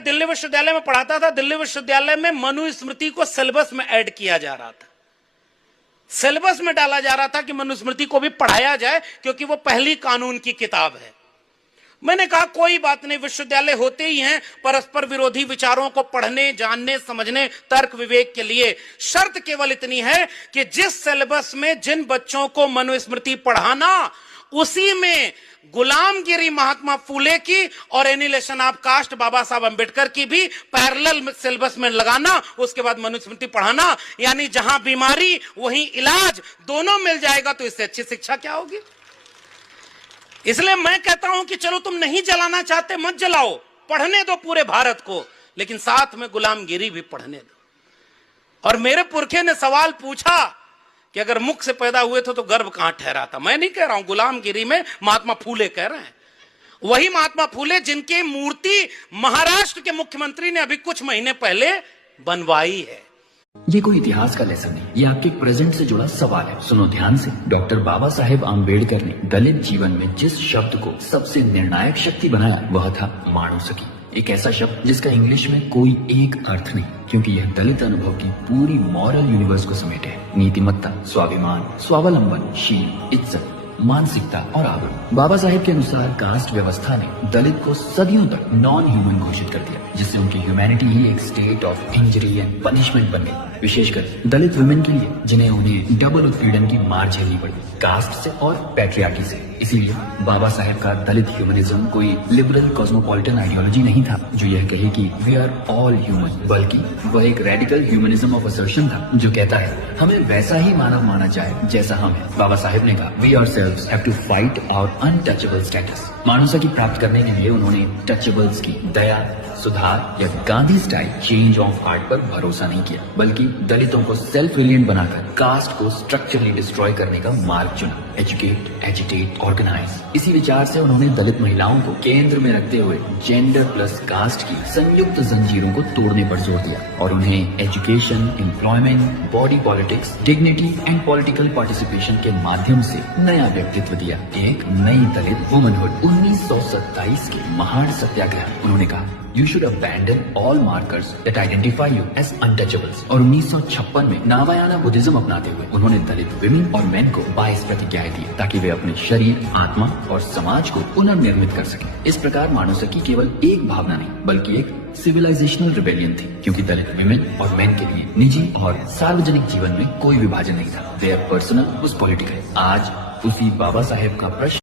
मैं दिल्ली विश्वविद्यालय में पढ़ाता था, दिल्ली विश्वविद्यालय में मनुस्मृति को सिलेबस में ऐड किया जा रहा था, सिलेबस में डाला जा रहा था कि मनुस्मृति को भी पढ़ाया जाए, क्योंकि वो पहली कानून की किताब है। मैंने कहा कोई बात नहीं, विश्वविद्यालय होते ही हैं परस्पर विरोधी विचारों को पढ़ने, जानने, समझने, तर्क विवेक के लिए। शर्त केवल इतनी है कि जिस सिलेबस में जिन बच्चों को मनुस्मृति पढ़ाना, उसी में गुलामगिरी महात्मा फूले की और एनिलेशन ऑफ कास्ट बाबा साहब अंबेडकर की भी पैरेलल सिलेबस में लगाना, उसके बाद मनुस्मृति पढ़ाना। यानी जहां बीमारी वहीं इलाज, दोनों मिल जाएगा तो इससे अच्छी शिक्षा क्या होगी। इसलिए मैं कहता हूं कि चलो तुम नहीं जलाना चाहते, मत जलाओ, पढ़ने दो पूरे भारत को, लेकिन साथ में गुलामगिरी भी पढ़ने दो। और मेरे पुरखे ने सवाल पूछा कि अगर मुख से पैदा हुए थे तो गर्भ कहां ठहरा था। मैं नहीं कह रहा हूं, गुलामगिरी में महात्मा फूले कह रहे हैं। वही महात्मा फूले जिनकी मूर्ति महाराष्ट्र के मुख्यमंत्री ने अभी कुछ महीने पहले बनवाई है। ये कोई इतिहास का लेसन नहीं, ये आपके प्रेजेंट से जुड़ा सवाल है। सुनो ध्यान से। डॉक्टर बाबा साहेब आम्बेडकर ने दलित जीवन में जिस शब्द को सबसे निर्णायक शक्ति बनाया वह था माणुसकी। एक ऐसा शब्द जिसका इंग्लिश में कोई एक अर्थ नहीं, क्योंकि यह दलित अनुभव की पूरी मॉरल यूनिवर्स को समेटे है। नीतिमत्ता, स्वाभिमान, स्वावलंबन, शील, इज्जत, मानसिकता और आबरू। बाबा साहेब के अनुसार कास्ट व्यवस्था ने दलित को सदियों तक नॉन ह्यूमन घोषित कर दिया, जिससे उनकी ह्यूमैनिटी ही एक state of injury and punishment बन गई, विशेषकर दलित वुमेन के लिए, जिन्हें उन्हें डबल उत्पीड़न की मार झेलनी पड़ी, कास्ट से और पैट्रियार्की से। इसीलिए बाबा साहेब का दलित ह्यूमनिज्म कोई लिबरल कॉस्मोपॉलिटन आइडियोलॉजी नहीं था जो यह कहे कि वी आर ऑल ह्यूमन, बल्कि वह एक रेडिकल ह्यूमनिज्म ऑफ असर्शन था जो कहता है हमें वैसा ही मानव माना जाए जैसा हम है। बाबा साहेब ने कहा we ourselves have to fight our untouchable status. मानवता की प्राप्त करने के लिए उन्होंने टचेबल्स की दया, सुधार या Gandhi style change of heart पर भरोसा नहीं किया, बल्कि दलितों को सेल्फ रिलियंट बनाकर कास्ट को स्ट्रक्चरली डिस्ट्रॉय करने का मार्ग चुना। Educate, agitate, organise. इसी विचार से उन्होंने दलित महिलाओं को केंद्र में रखते हुए जेंडर प्लस कास्ट की संयुक्त जंजीरों को तोड़ने पर जोर दिया और उन्हें education, employment, body politics, dignity and political participation के माध्यम से नया व्यक्तित्व दिया, एक नई दलित वुमनहुड। 1927 के महान सत्याग्रह उन्होंने कहा You should abandon all markers that identify you as untouchables। और 1956 में नावायाना बुद्धिज्म अपनाते हुए उन्होंने दलित विमेन और मेन को 22 प्रतिज्ञाएं दी ताकि वे अपने शरीर, आत्मा और समाज को पुनर्निर्मित कर सकें। इस प्रकार मानवता केवल एक भावना नहीं बल्कि एक सिविलाइजेशनल रिबेलियन थी, क्योंकि दलित विमेन और मेन के लिए निजी और सार्वजनिक जीवन में कोई विभाजन नहीं था। Their personal was political. आज उसी बाबा साहेब का प्रश्न